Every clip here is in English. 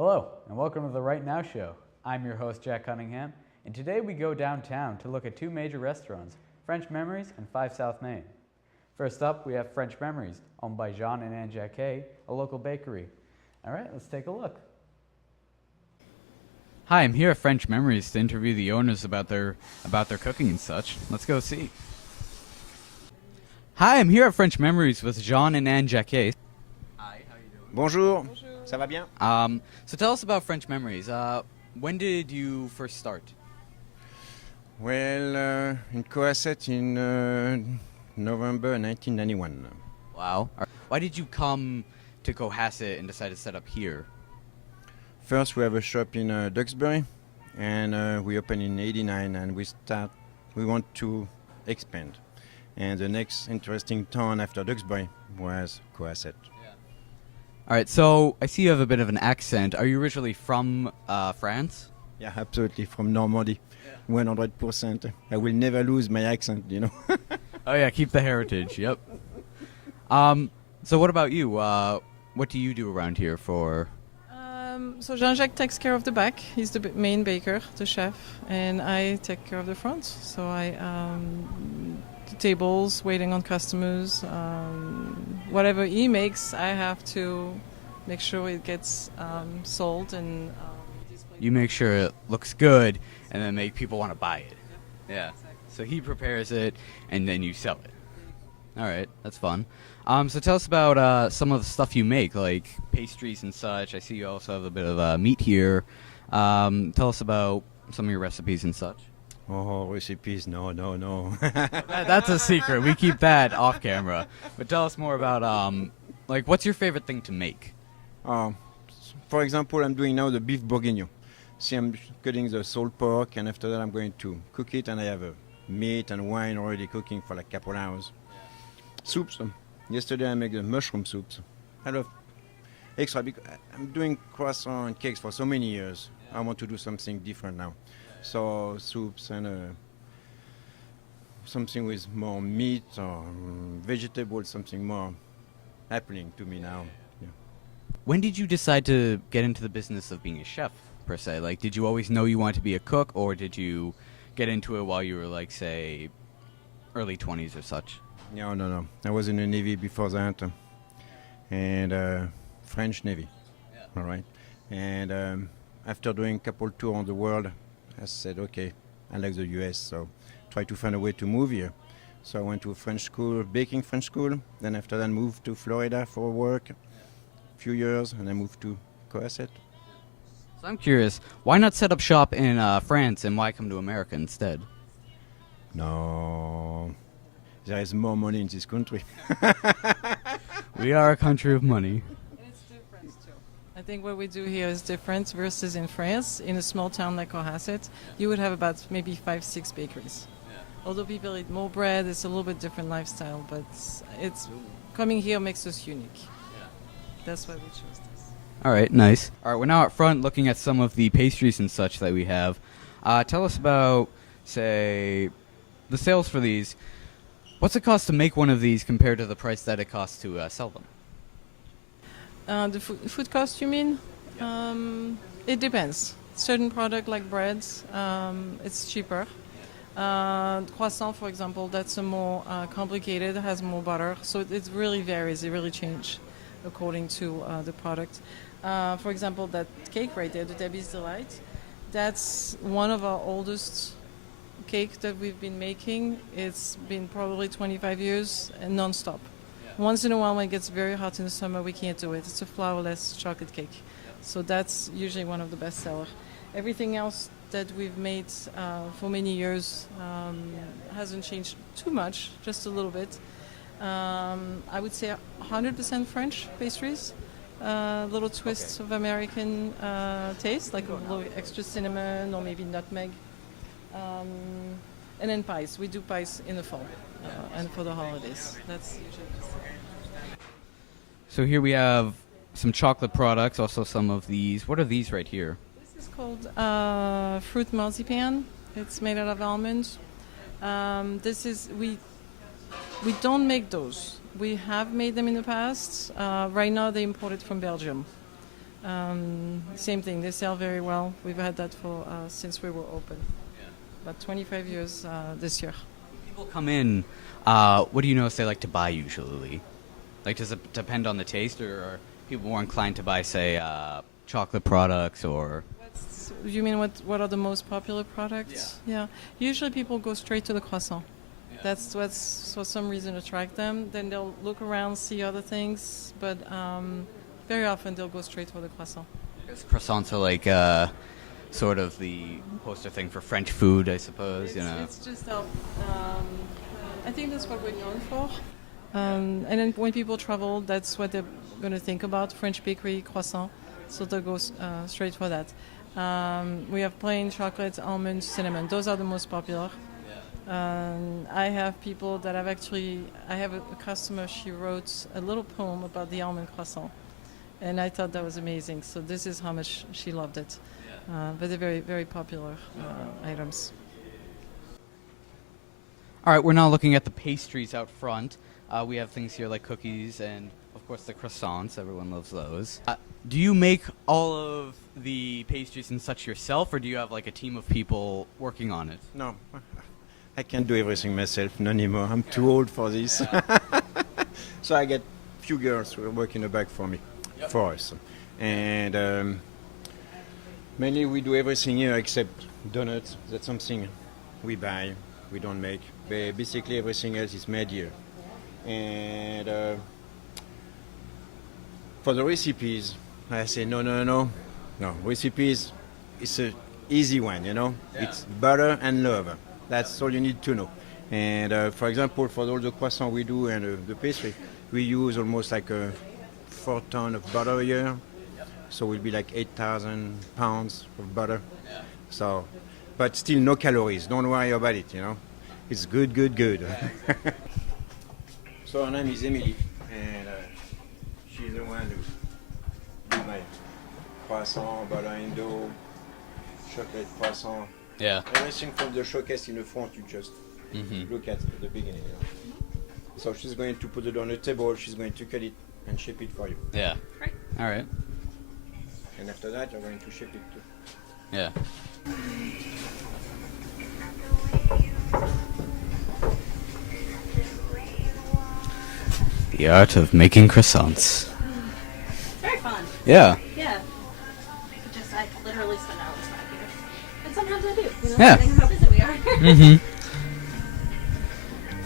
Hello, and welcome to the Right Now Show. I'm your host, Jack Cunningham, and today we go downtown to look at two major restaurants, French Memories and 5 South Main. First up, we have French Memories, owned by Jean and Anne Jacquet, a local bakery. All right, let's take a look. Hi, I'm here at French Memories to interview the owners about their cooking and such. Let's go see. Hi, I'm here at French Memories with Jean and Anne Jacquet. Hi, how are you doing? Bonjour. Ça va bien? So tell us about French Memories. When did you first start? Well, in Coasset in November 1991. Wow. Why did you come to Cohasset and decide to set up here? First, we have a shop in Duxbury, and we opened in '89, and we want to expand. And the next interesting town after Duxbury was Coasset. All right, so I see you have a bit of an accent. Are you originally from France? Yeah, absolutely, from Normandy, 100%. I will never lose my accent, you know. Oh yeah, keep the heritage. Yep. So what about you? What do you do around here for? So Jean-Jacques takes care of the back. He's the main baker, the chef, and I take care of the front. So I the tables, waiting on customers. Whatever he makes, I have to make sure it gets sold and. You make sure it looks good, and then make people want to buy it. Yeah. Exactly. So he prepares it, and then you sell it. All right, that's fun. So tell us about some of the stuff you make, like pastries and such. I see you also have a bit of meat here. Tell us about some of your recipes and such. Oh, recipes, no. That's a secret. We keep that off camera. But tell us more about, like, what's your favorite thing to make? For example, I'm doing now the beef bourguignon. See, I'm cutting the salt pork, and after that I'm going to cook it, and I have meat and wine already cooking for like a couple hours. Soups. Yesterday I made the mushroom soups. I love extra because I'm doing croissants and cakes for so many years. I want to do something different now. So soups and something with more meat or vegetables, something more appealing to me now. Yeah. When did you decide to get into the business of being a chef, per se? Like, did you always know you wanted to be a cook, or did you get into it while you were, like, say, early 20s or such? No. I was in the Navy before that, and French Navy. Yeah. All right. And after doing a couple tours on the world, I said, okay, I like the US, so try to find a way to move here. So I went to a French school, baking French school. Then after that, moved to Florida for work, a few years, and I moved to Coasset. So I'm curious, why not set up shop in France, and why come to America instead? No, there is more money in this country. We are a country of money. It's different too. I think what we do here is different versus in France. In a small town like Cohasset, you would have about maybe 5-6 bakeries. Although people eat more bread, it's a little bit different lifestyle, but it's coming here makes us unique. That's why we chose this. All right, nice. All right, we're now up front looking at some of the pastries and such that we have. Tell us about, say, the sales for these. What's it cost to make one of these compared to the price that it costs to sell them? The food cost, you mean? It depends. Certain product like breads, it's cheaper. Croissant, for example, that's a more complicated, has more butter, so it really varies. It really changes according to the product. For example, that cake right there, the Debbie's Delight, that's one of our oldest cake that we've been making. It's been probably 25 years and non-stop. Yeah. Once in a while when it gets very hot in the summer, we can't do it. It's a flourless chocolate cake. Yeah. So that's usually one of the best sellers. Everything else that we've made for many years hasn't changed too much, just a little bit. I would say 100% French pastries, little twists of American taste, like a little extra cinnamon or maybe nutmeg. And then pies. We do pies in the fall and for the holidays. That's usually the same. So here we have some chocolate products, also some of these. What are these right here? This is called fruit marzipan. It's made out of almonds. We don't make those. We have made them in the past. Right now they import it from Belgium. Same thing, they sell very well. We've had that for since we were open. About 25 years this year. People come in. What do you notice they like to buy usually? Like, does it depend on the taste, or are people more inclined to buy, say, chocolate products or? You mean what are the most popular products? Yeah. Usually people go straight to the croissant. That's what's for some reason attract them. Then they'll look around, see other things, but very often they'll go straight for the croissant. Because croissants are like sort of the poster thing for French food, I suppose. It's just I think that's what we're known for. And then when people travel, that's what they're going to think about: French bakery, croissant. So they'll go straight for that. We have plain chocolate, almond, cinnamon. Those are the most popular. I have people that I have a customer, she wrote a little poem about the almond croissant. And I thought that was amazing. So this is how much she loved it. But they're very, very popular items. All right, we're now looking at the pastries out front. We have things here like cookies and, of course, the croissants. Everyone loves those. Do you make all of the pastries and such yourself, or do you have like a team of people working on it? No, I can't do everything myself, not anymore. I'm too old for this. So I get few girls who are working the back for me, for us. And mainly we do everything here except donuts. That's something we buy, we don't make. Basically everything else is made here. And for the recipes, I say no. Recipes, it's an easy one, It's butter and love. That's all you need to know. And for example, for all the croissants we do and the pastry, we use almost like 4 tons of butter a year. So it will be like 8,000 pounds of butter. So, but still no calories. Don't worry about it, It's good. So her name is Emily, and she's the one who did my croissant, butter in dough, chocolate croissant. Yeah. Everything from the showcase in the front, you just look at the beginning. So she's going to put it on the table, she's going to cut it and ship it for you. Yeah. Right. All right. And after that, you're going to ship it too. Yeah. The art of making croissants. Very fun. Yeah. Yeah. I literally spend hours back here. And sometimes I do. Yeah. Depending on how busy we are. Mm-hmm.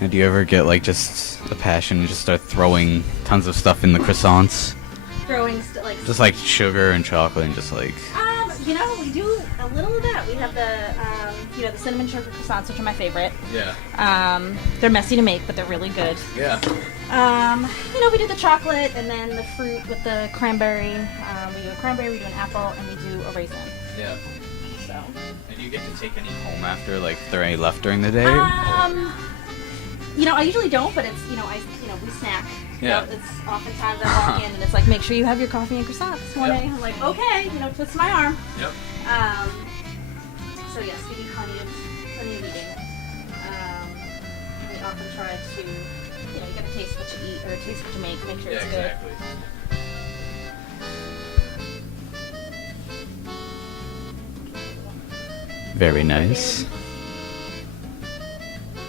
And do you ever get like just a passion and just start throwing tons of stuff in the croissants? Throwing Just like sugar and chocolate and just like... we do a little of that. We have the cinnamon sugar croissants, which are my favorite. Yeah. They're messy to make, but they're really good. Yeah. We do the chocolate and then the fruit with the cranberry. We do a cranberry, we do an apple, and we do a raisin. Yeah. So. And do you get to take any home after, like, if there are any left during the day? I usually don't, but it's, we snack. Yeah. So it's oftentimes I walk in and it's like, make sure you have your coffee and croissant this morning. I'm like, okay, twist my arm. Yep. So yes, we do plenty of eating. We often try to, you gotta taste what you eat or taste what you make sure it's good. Exactly. Very nice.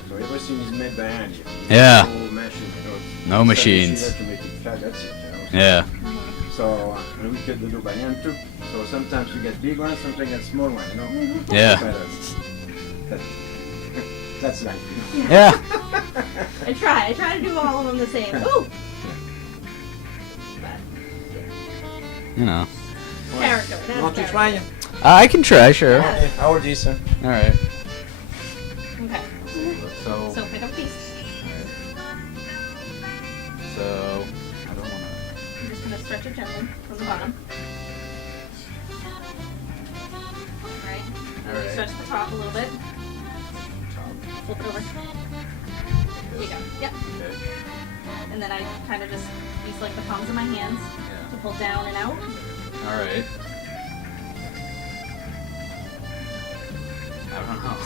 So everything is made by hand here. Yeah. No machine, No machines. So you have to make it flat, that's it, Yeah. So and we cut the dough by hand too. So sometimes you get big ones, sometimes you get small ones, Yeah. But, that's life, Yeah. I try to do all of them the same. Ooh! Character. You want to try? I can try, sure. Yeah. Okay, how old is sir? All right. Okay. So So pick up a piece. I don't want to... I'm just gonna stretch it gently from the bottom. Alright. All right. Stretch the top a little bit. Flip it over. There you go. Yep. Okay. And then I kind of just use like the palms of my hands to pull down and out. All right. I don't know.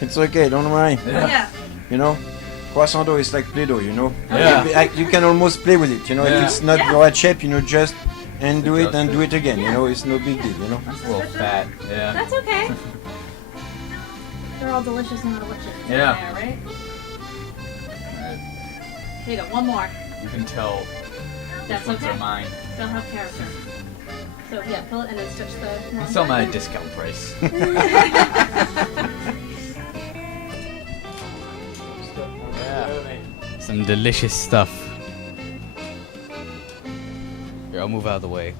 It's okay, don't worry. Yeah. Yeah. Croissant dough is like Play-Doh, Yeah. You can almost play with it, Yeah. If it's not Yeah. the right shape, just and do it and do it again. You know, it's no big deal. You know. That's a little fat. Yeah. That's okay. They're all delicious and delicious. Yeah. There, right? Here you go. One more. You can tell That's which ones okay. are mine. They'll have character. So yeah, fill it and then stretch the. wrong Sell them at a side. discount price. Yeah. Some delicious stuff. Here, I'll move out of the way.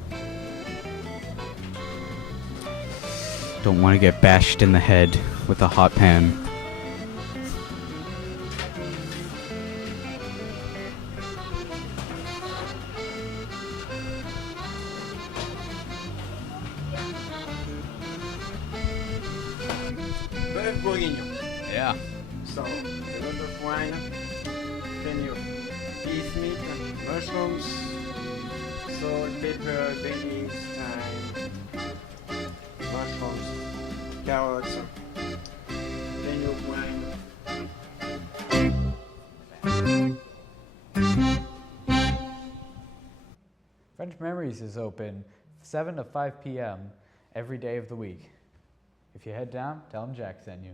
Don't want to get bashed in the head with a hot pan. Beef bourguignon. Yeah. So, a lot of wine, then you beef meat, mushrooms, salt, pepper, bay leaves, thyme, mushrooms, carrots, then you wine. French Memories is open 7 to 5 p.m. every day of the week. If you head down, tell them Jack sent you.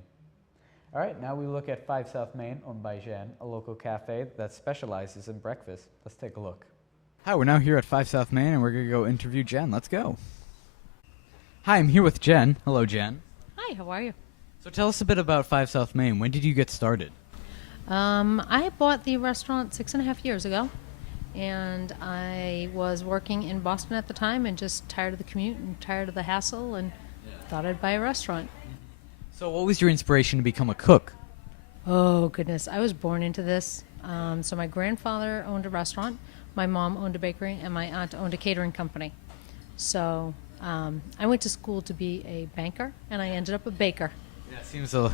All right, now we look at 5 South Main, owned by Jeanne, a local cafe that specializes in breakfast. Let's take a look. Hi, we're now here at 5 South Main, and we're going to go interview Jen. Let's go. Hi, I'm here with Jen. Hello, Jen. Hi, how are you? So tell us a bit about 5 South Main. When did you get started? I bought the restaurant 6.5 years ago, and I was working in Boston at the time and just tired of the commute and tired of the hassle and thought I'd buy a restaurant. So what was your inspiration to become a cook? Oh, goodness. I was born into this. So my grandfather owned a restaurant, my mom owned a bakery, and my aunt owned a catering company. So I went to school to be a banker, and I ended up a baker. Yeah, it seems a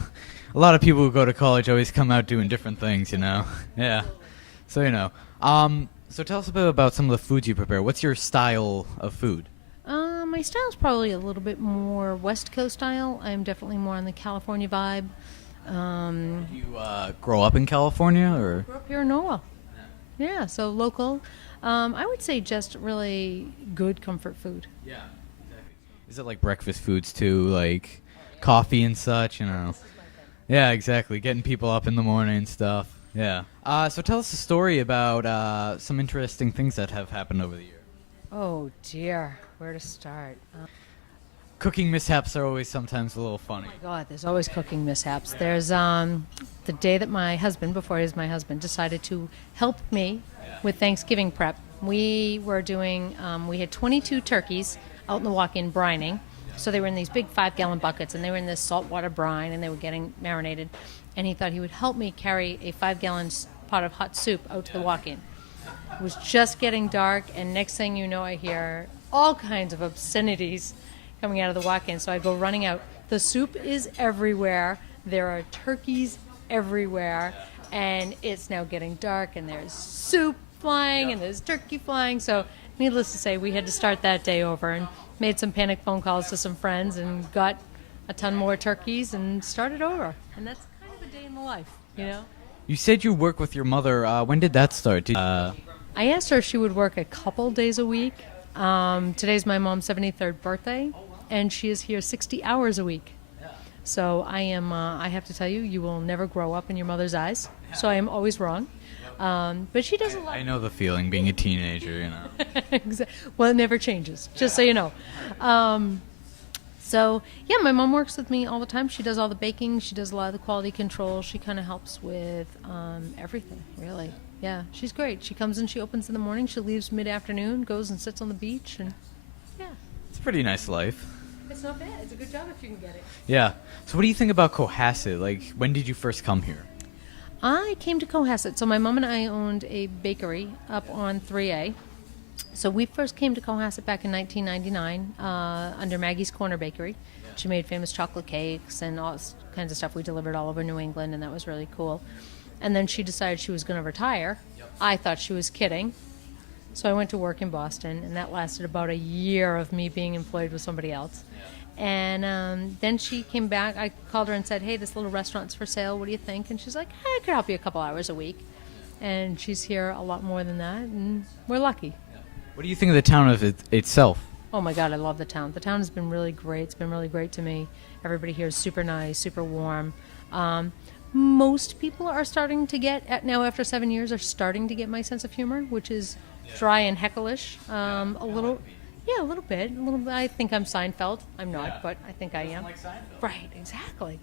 lot of people who go to college always come out doing different things, you know? Yeah. So, you know. So tell us a bit about some of the foods you prepare. What's your style of food? My style's probably a little bit more West Coast style. I'm definitely more on the California vibe. You grow up in California, or? Grew up here in Norwell. Yeah, so local. I would say just really good comfort food. Yeah, exactly. Is it like breakfast foods too, like coffee and such, you know? Yeah, exactly. Getting people up in the morning and stuff. Yeah. So tell us a story about some interesting things that have happened over the year. Oh, dear. Where to start? Cooking mishaps are always sometimes a little funny. Oh, my God, there's always cooking mishaps. There's the day that my husband, before he was my husband, decided to help me with Thanksgiving prep. We were doing, we had 22 turkeys out in the walk-in brining. So they were in these big 5-gallon buckets, and they were in this saltwater brine, and they were getting marinated. And he thought he would help me carry a 5-gallon pot of hot soup out to the walk-in. It was just getting dark, and next thing you know, I hear all kinds of obscenities coming out of the walk-in. So I go running out. The soup is everywhere. There are turkeys everywhere, and it's now getting dark, and there's soup flying, and there's turkey flying. So needless to say, we had to start that day over and made some panic phone calls to some friends and got a ton more turkeys and started over. And that's kind of a day in the life, you know? You said you work with your mother. When did that start? I asked her if she would work a couple days a week. Today's my mom's 73rd birthday, and she is here 60 hours a week. So I am, I have to tell you, you will never grow up in your mother's eyes. So I am always wrong. But she does a lot. I know the feeling being a teenager, you know. Well, it never changes, just so you know. So, yeah, my mom works with me all the time. She does all the baking. She does a lot of the quality control. She kind of helps with everything, really. Yeah, she's great. She comes in, she opens in the morning. She leaves mid-afternoon, goes and sits on the beach. And, yeah. It's a pretty nice life. It's not bad. It's a good job if you can get it. Yeah. So what do you think about Cohasset? Like, when did you first come here? I came to Cohasset. So my mom and I owned a bakery up on 3A. So we first came to Cohasset back in 1999 under Maggie's Corner Bakery. She made famous chocolate cakes and all kinds of stuff. We delivered all over New England, and that was really cool. And then she decided she was going to retire. I thought she was kidding. So I went to work in Boston, and that lasted about a year of me being employed with somebody else. And then she came back. I called her and said, hey, this little restaurant's for sale. What do you think? And she's like, hey, I could help you a couple hours a week. And she's here a lot more than that, and we're lucky. What do you think of the town of itself? Oh my God, I love the town. The town has been really great. It's been really great to me. Everybody here is super nice, super warm. Most people are starting to get, now after 7 years, are starting to get my sense of humor, which is dry and hecklish. A little, yeah, a little bit. I think I'm Seinfeld. I'm not, but I think I am. Like Seinfeld. Right, exactly.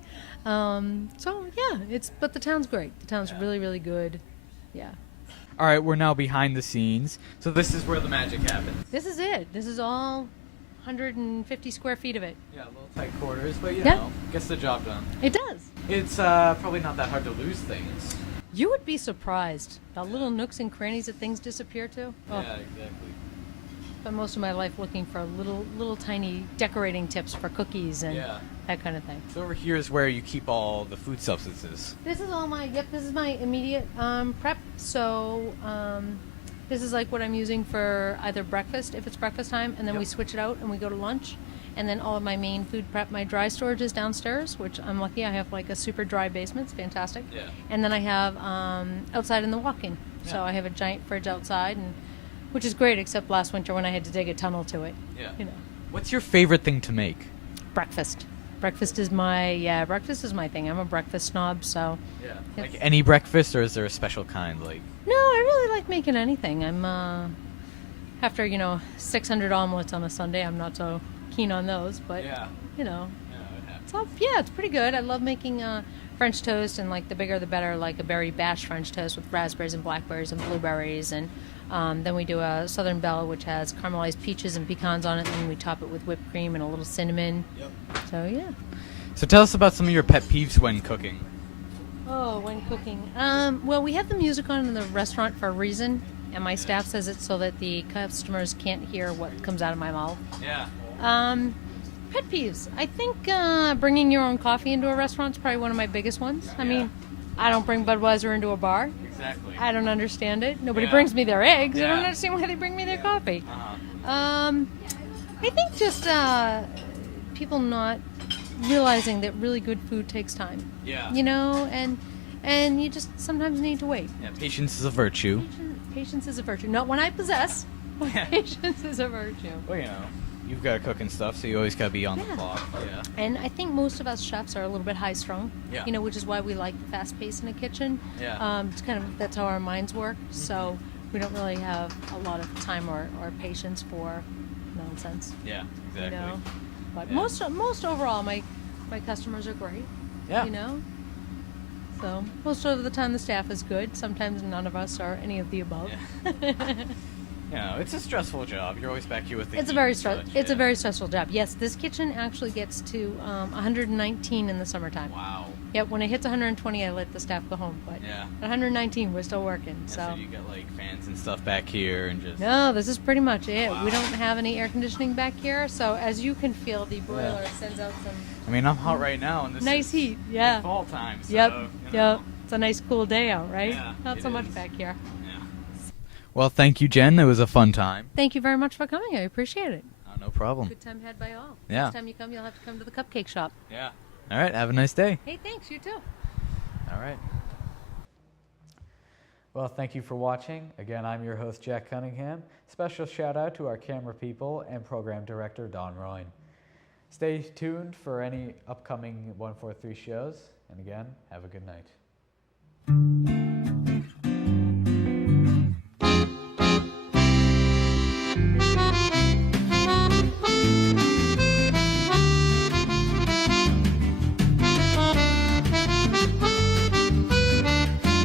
So yeah, but the town's great. The town's really, really good. Yeah. All right, we're now behind the scenes. So this is where the magic happens. This is it. This is all 150 square feet of it. Yeah, a little tight quarters, but you Yeah. know, gets the job done. It does. It's probably not that hard to lose things. You would be surprised the little nooks and crannies that things disappear to. Oh, Yeah, exactly. spent most of my life looking for little tiny decorating tips for cookies and Yeah. that kind of thing. So over here is where you keep all the food substances. This is all this is my immediate prep. So this is like what I'm using for either breakfast, if it's breakfast time, and then we switch it out and we go to lunch. And then all of my main food prep, my dry storage is downstairs, which I'm lucky. I have like a super dry basement. It's fantastic. Yeah. And then I have outside in the walk-in. So Yeah. I have a giant fridge outside, which is great, except last winter when I had to dig a tunnel to it. Yeah. You know, What's your favorite thing to make? breakfast. Breakfast is my thing. I'm a breakfast snob, so. Yeah. It's- Like any breakfast, or is there a special kind? Like. No, I really like making anything. I'm after 600 omelets on a Sunday. I'm not so keen on those, but Yeah. you know, Yeah, it happens. it's pretty good. I love making French toast, and like the bigger the better. Like a berry bash French toast with raspberries and blackberries and blueberries, and then we do a Southern Belle, which has caramelized peaches and pecans on it, and then we top it with whipped cream and a little cinnamon. Yep. So yeah. So tell us about some of your pet peeves when cooking. Oh, when cooking. Well, we have the music on in the restaurant for a reason, and my staff says it's so that the customers can't hear what comes out of my mouth. Yeah. Pet peeves. I think bringing your own coffee into a restaurant is probably one of my biggest ones. I mean, I don't bring Budweiser into a bar. Exactly. I don't understand it. Nobody Yeah. brings me their eggs. I Yeah. don't understand why they bring me their coffee. Uh-huh. I think just people not realizing that really good food takes time. Yeah. You know, and you just sometimes need to wait. Yeah. Patience is a virtue. Patience is a virtue. Not one I possess. But Yeah. patience is a virtue. Well, you know, you've got to cook and stuff, so you always got to be on the Yeah. clock. Yeah. And I think most of us chefs are a little bit high strung. Yeah. You know, which is why we like the fast pace in the kitchen. Yeah. It's kind of that's how our minds work. So we don't really have a lot of time or patience for nonsense. Yeah. You Exactly. know. But Yeah. most overall, my customers are great. Yeah. You know. So most of the time the staff is good. Sometimes none of us are any of the above. You know, it's a stressful job. You're always back here with the It's a heat very and such, It's a yeah. very stressful job. Yes, this kitchen actually gets to 119 in the summertime. Wow. Yep, when it hits 120, I let the staff go home. But Yeah. at 119, we're still working. Yeah, So you get like fans and stuff back here and just. no, this is pretty much it. Wow. We don't have any air conditioning back here, so as you can feel, the broiler sends out some I mean, I'm hot right now, and this nice is heat. Yeah. fall time. So, Yep. you Yep. know. It's a nice cool day out, right? Yeah, Not it so much is. back here. Yeah. Well, thank you, Jen. It was a fun time. Thank you very much for coming. I appreciate it. Oh, no problem. Good time had by all. Yeah. Next time you come, you'll have to come to the cupcake shop. Yeah. All right. Have a nice day. Hey, thanks. You too. All right. Well, thank you for watching. Again, I'm your host, Jack Cunningham. Special shout out to our camera people and program director, Don Royne. Stay tuned for any upcoming 143 shows. And again, have a good night.